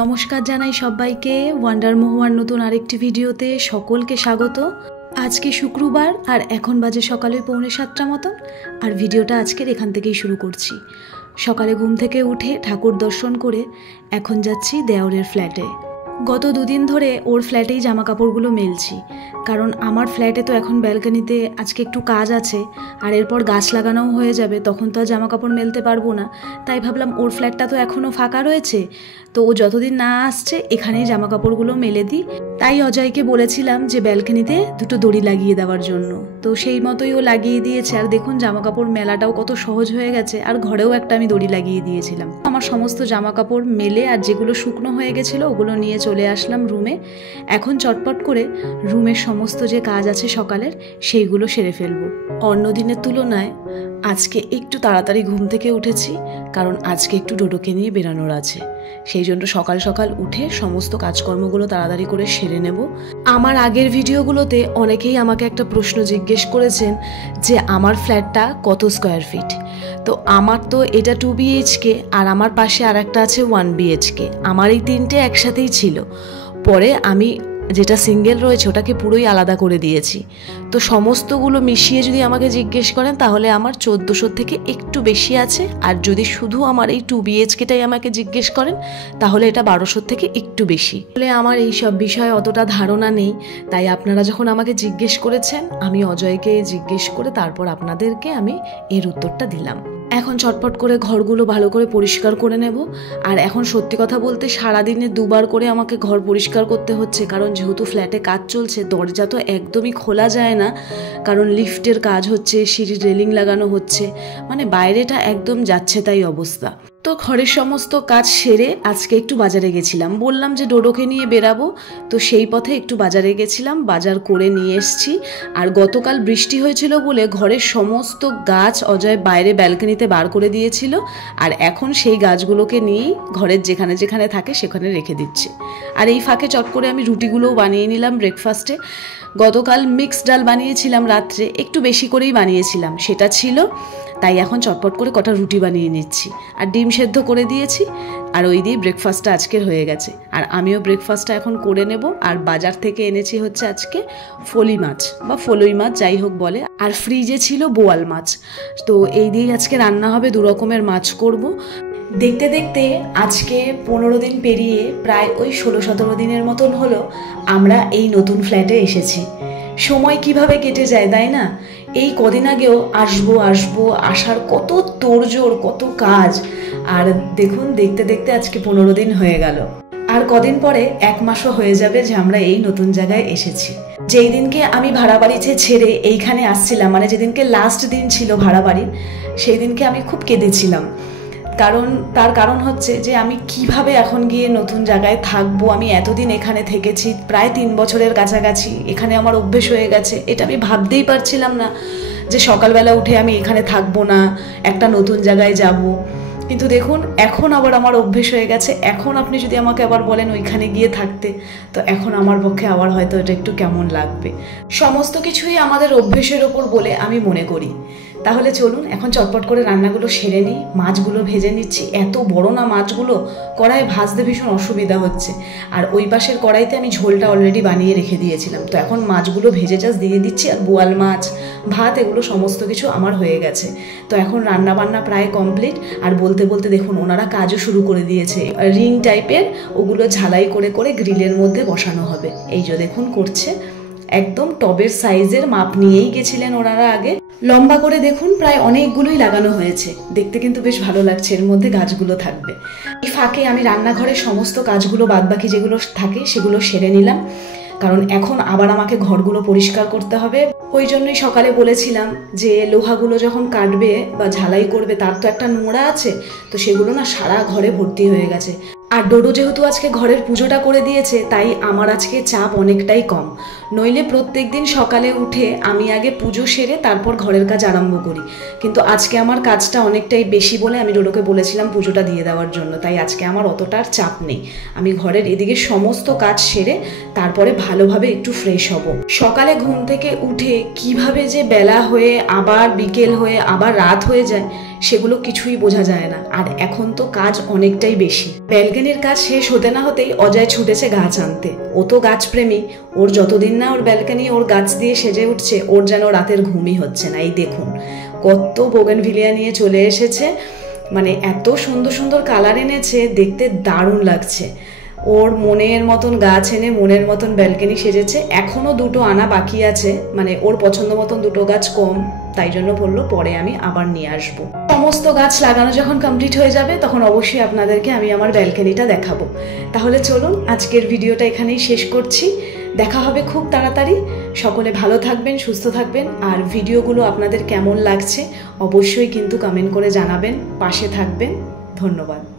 নমস্কার জানাই সবাইকে ওয়ান্ডার মহুয়ার নতুন আরেকটি ভিডিওতে সকলকে স্বাগত। আজকে শুক্রবার আর এখন বাজে সকালে 6:45 মতন। আর ভিডিওটা আজকের এখান থেকেই শুরু করছি। সকালে ঘুম থেকে উঠে ঠাকুর দর্শন করে এখন যাচ্ছি দেওরের ফ্ল্যাটে। গত দুদিন ধরে ওর ফ্ল্যাটেই জামা কাপড়গুলো মেলছি, কারণ আমার ফ্ল্যাটে তো এখন ব্যালকনিতে আজকে একটু কাজ আছে, আর এরপর গাছ লাগানোও হয়ে যাবে, তখন তো আর জামা কাপড় মেলতে পারবো না। তাই ভাবলাম ওর ফ্ল্যাটটা তো এখনও ফাঁকা রয়েছে, তো ও যতদিন না আসছে এখানেই জামা কাপড়গুলো মেলে দিই। তাই অজয়কে বলেছিলাম যে ব্যালকনিতে দুটো দড়ি লাগিয়ে দেওয়ার জন্য, তো সেই মতোই ও লাগিয়ে দিয়েছে। আর দেখুন জামা কাপড় মেলাটাও কত সহজ হয়ে গেছে, আর ঘরেও একটা আমি দড়ি লাগিয়ে দিয়েছিলাম। আমার সমস্ত জামা কাপড় মেলে আর যেগুলো শুকনো হয়ে গেছিলো ওগুলো নিয়ে চলে আসলাম রুমে। এখন চটপট করে রুমের সমস্ত যে কাজ আছে সকালের সেইগুলো সেরে ফেলবো। অন্য দিনের তুলনায় আজকে একটু তাড়াতাড়ি ঘুম থেকে উঠেছি, কারণ আজকে একটু ডোডোকে নিয়ে বেরানোর আছে। সেই জন্য সকাল সকাল উঠে সমস্ত কাজকর্মগুলো তাড়াতাড়ি করে সেরে নেব। আমার আগের ভিডিওগুলোতে অনেকেই আমাকে একটা প্রশ্ন জিজ্ঞেস করেছেন যে আমার ফ্ল্যাটটা কত স্কোয়ার ফিট। তো আমার তো এটা 2 BHK, আর আমার পাশে আর একটা আছে 1 BHK। আমার এই তিনটে একসাথেই ছিল, পরে আমি যেটা সিঙ্গেল রয়েছে ওটাকে পুরোই আলাদা করে দিয়েছি। তো সমস্তগুলো মিশিয়ে যদি আমাকে জিজ্ঞেস করেন তাহলে আমার 1400 থেকে একটু বেশি আছে, আর যদি শুধু আমার এই 2 BHKটাই আমাকে জিজ্ঞেস করেন তাহলে এটা 1200 থেকে একটু বেশি। তাহলে আমার এই সব বিষয়ে অতটা ধারণা নেই, তাই আপনারা যখন আমাকে জিজ্ঞেস করেছেন আমি অজয়কে জিজ্ঞেস করে তারপর আপনাদেরকে আমি এর উত্তরটা দিলাম। এখন চটপট করে ঘরগুলো ভালো করে পরিষ্কার করে নেব। আর এখন সত্যি কথা বলতে সারাদিনে 2 বার করে আমাকে ঘর পরিষ্কার করতে হচ্ছে, কারণ যেহেতু ফ্ল্যাটে কাজ চলছে দরজা তো একদমই খোলা যায় না, কারণ লিফটের কাজ হচ্ছে, সিঁড়ির রেলিং লাগানো হচ্ছে, মানে বাইরেটা একদম যাচ্ছে তাই অবস্থা। তো ঘরের সমস্ত কাজ সেরে আজকে একটু বাজারে গেছিলাম, বললাম যে ডোডোকে নিয়ে বেরাবো, তো সেই পথে একটু বাজারে গেছিলাম, বাজার করে নিয়ে এসছি। আর গতকাল বৃষ্টি হয়েছিল বলে ঘরের সমস্ত গাছ অজয় বাইরে ব্যালকনিতে বার করে দিয়েছিল, আর এখন সেই গাছগুলোকে নিয়েই ঘরের যেখানে যেখানে থাকে সেখানে রেখে দিচ্ছে। আর এই ফাঁকে চট করে আমি রুটিগুলোও বানিয়ে নিলাম ব্রেকফাস্টে। গতকাল মিক্স ডাল বানিয়েছিলাম রাত্রে, একটু বেশি করেই বানিয়েছিলাম, সেটা ছিল, তাই এখন চটপট করে কটা রুটি বানিয়ে নিচ্ছি। আর ডিম সেদ্ধ করে দিয়েছি, আর ওই দিয়ে ব্রেকফাস্টটা আজকের হয়ে গেছে। আর আমিও ব্রেকফাস্টটা এখন করে নেব। আর বাজার থেকে এনেছি হচ্ছে আজকে ফলি মাছ বা ফলই মাছ যাই হোক বলে, আর ফ্রিজে ছিল বোয়াল মাছ। তো এই দিয়েই আজকে রান্না হবে, 2 রকমের মাছ করব। দেখতে দেখতে আজকে 15 দিন পেরিয়ে প্রায় ওই 16-17 দিনের মতন হলো আমরা এই নতুন ফ্ল্যাটে এসেছি। সময় কিভাবে কেটে যায় তাই না? এই কদিন আগেও আসবো আসার কত তোড়জোড়, কত কাজ, আর দেখুন দেখতে দেখতে আজকে 15 দিন হয়ে গেল। আর কদিন পরে 1 মাসও হয়ে যাবে যে আমরা এই নতুন জায়গায় এসেছি। যেই দিনকে আমি ভাড়া বাড়িতে ছেড়ে এইখানে আসছিলাম, মানে যেদিনকে লাস্ট দিন ছিল ভাড়া বাড়ির, সেই দিনকে আমি খুব কেঁদেছিলাম। তার কারণ হচ্ছে যে আমি কিভাবে এখন গিয়ে নতুন জায়গায় থাকবো। আমি এতদিন এখানে থেকেছি, প্রায় 3 বছরের কাছাকাছি, এখানে আমার অভ্যেস হয়ে গেছে। এটা আমি ভাবতেই পারছিলাম না যে সকালবেলা উঠে আমি এখানে থাকবো না, একটা নতুন জায়গায় যাব। কিন্তু দেখুন এখন আবার আমার অভ্যেস হয়ে গেছে। এখন আপনি যদি আমাকে আবার বলেন ওইখানে গিয়ে থাকতে, তো এখন আমার পক্ষে আবার হয়তো এটা একটু কেমন লাগবে। সমস্ত কিছুই আমাদের অভ্যেসের ওপর বলে আমি মনে করি। তাহলে চলুন এখন চটপট করে রান্নাগুলো সেরে নিই। মাছগুলো ভেজে নিচ্ছি, এত বড় না মাছগুলো, কড়াইয়ে ভাজতে ভীষণ অসুবিধা হচ্ছে। আর ওই পাশের কড়াইতে আমি ঝোলটা অলরেডি বানিয়ে রেখে দিয়েছিলাম, তো এখন মাছগুলো ভেজে জাস্ট দিয়ে দিচ্ছি। আর বোয়াল মাছ, ভাত, এগুলো সমস্ত কিছু আমার হয়ে গেছে। তো এখন রান্না বান্না প্রায় কমপ্লিট। আর বলতে বলতে দেখুন ওনারা কাজও শুরু করে দিয়েছে। রিং টাইপের ওগুলো ঝালাই করে করে গ্রিলের মধ্যে বসানো হবে। এই যে দেখুন করছে, একদম টবের সাইজের মাপ নিয়েই গেছিলেন ওনারা আগে। লম্বা করে দেখুন প্রায় অনেকগুলোই লাগানো হয়েছে, দেখতে কিন্তু বেশ ভালো লাগছে। এর মধ্যে গাছগুলো থাকবে। এই ফাঁকে আমি রান্নাঘরের সমস্ত কাজগুলো বাদবাকি যেগুলো থাকে সেগুলো সেরে নিলাম, কারণ এখন আবার আমাকে ঘরগুলো পরিষ্কার করতে হবে। ওই জন্যই সকালে বলেছিলাম যে লোহাগুলো যখন কাটবে বা ঝালাই করবে তার তো একটা নোংরা আছে, তো সেগুলো না সারা ঘরে ভর্তি হয়ে গেছে। আর ডোডো যেহেতু আজকে ঘরের পুজোটা করে দিয়েছে, তাই আমার আজকে চাপ অনেকটাই কম। নইলে প্রত্যেক দিন সকালে উঠে আমি আগে পুজো সেরে তারপর ঘরের কাজ আরম্ভ করি, কিন্তু আজকে আমার কাজটা অনেকটাই বেশি বলে আমি ডোডোকে বলেছিলাম পুজোটা দিয়ে দেওয়ার জন্য, তাই আজকে আমার অতটার চাপ নেই। আমি ঘরের এদিকে সমস্ত কাজ সেরে তারপরে ভালোভাবে একটু ফ্রেশ হব। সকালে ঘুম থেকে উঠে কিভাবে যে বেলা হয়ে আবার বিকেল হয়ে আবার রাত হয়ে যায় সেগুলো কিছুই বোঝা যায় না। আর এখন তো কাজ অনেকটাই বেশি। ব্যালকনির কাজ শেষ হতে না হতেই অজয় ছুটেছে গাছ আনতে। ও তো গাছপ্রেমী, ওর যতদিন না ওর ব্যালকনি ওর গাছ দিয়ে সেজে উঠছে ওর যেন রাতের ঘুমই হচ্ছে না। এই দেখুন কত বোগেনভিলিয়া নিয়ে চলে এসেছে, মানে এত সুন্দর সুন্দর কালার এনেছে, দেখতে দারুণ লাগছে। ওর মনের মতন গাছ এনে মনের মতন ব্যালকনি সেজেছে। এখনও দুটো আনা বাকি আছে, মানে ওর পছন্দ মতন দুটো গাছ কম, তাই জন্য বললো পরে আমি আবার নিয়ে আসবো। সমস্ত গাছ লাগানো যখন কমপ্লিট হয়ে যাবে তখন অবশ্যই আপনাদেরকে আমি আমার ব্যালকনিটা দেখাবো। তাহলে চলুন আজকের ভিডিওটা এখানেই শেষ করছি। দেখা হবে খুব তাড়াতাড়ি। সকলে ভালো থাকবেন, সুস্থ থাকবেন। আর ভিডিওগুলো আপনাদের কেমন লাগছে অবশ্যই কিন্তু কমেন্ট করে জানাবেন, পাশে থাকবেন। ধন্যবাদ।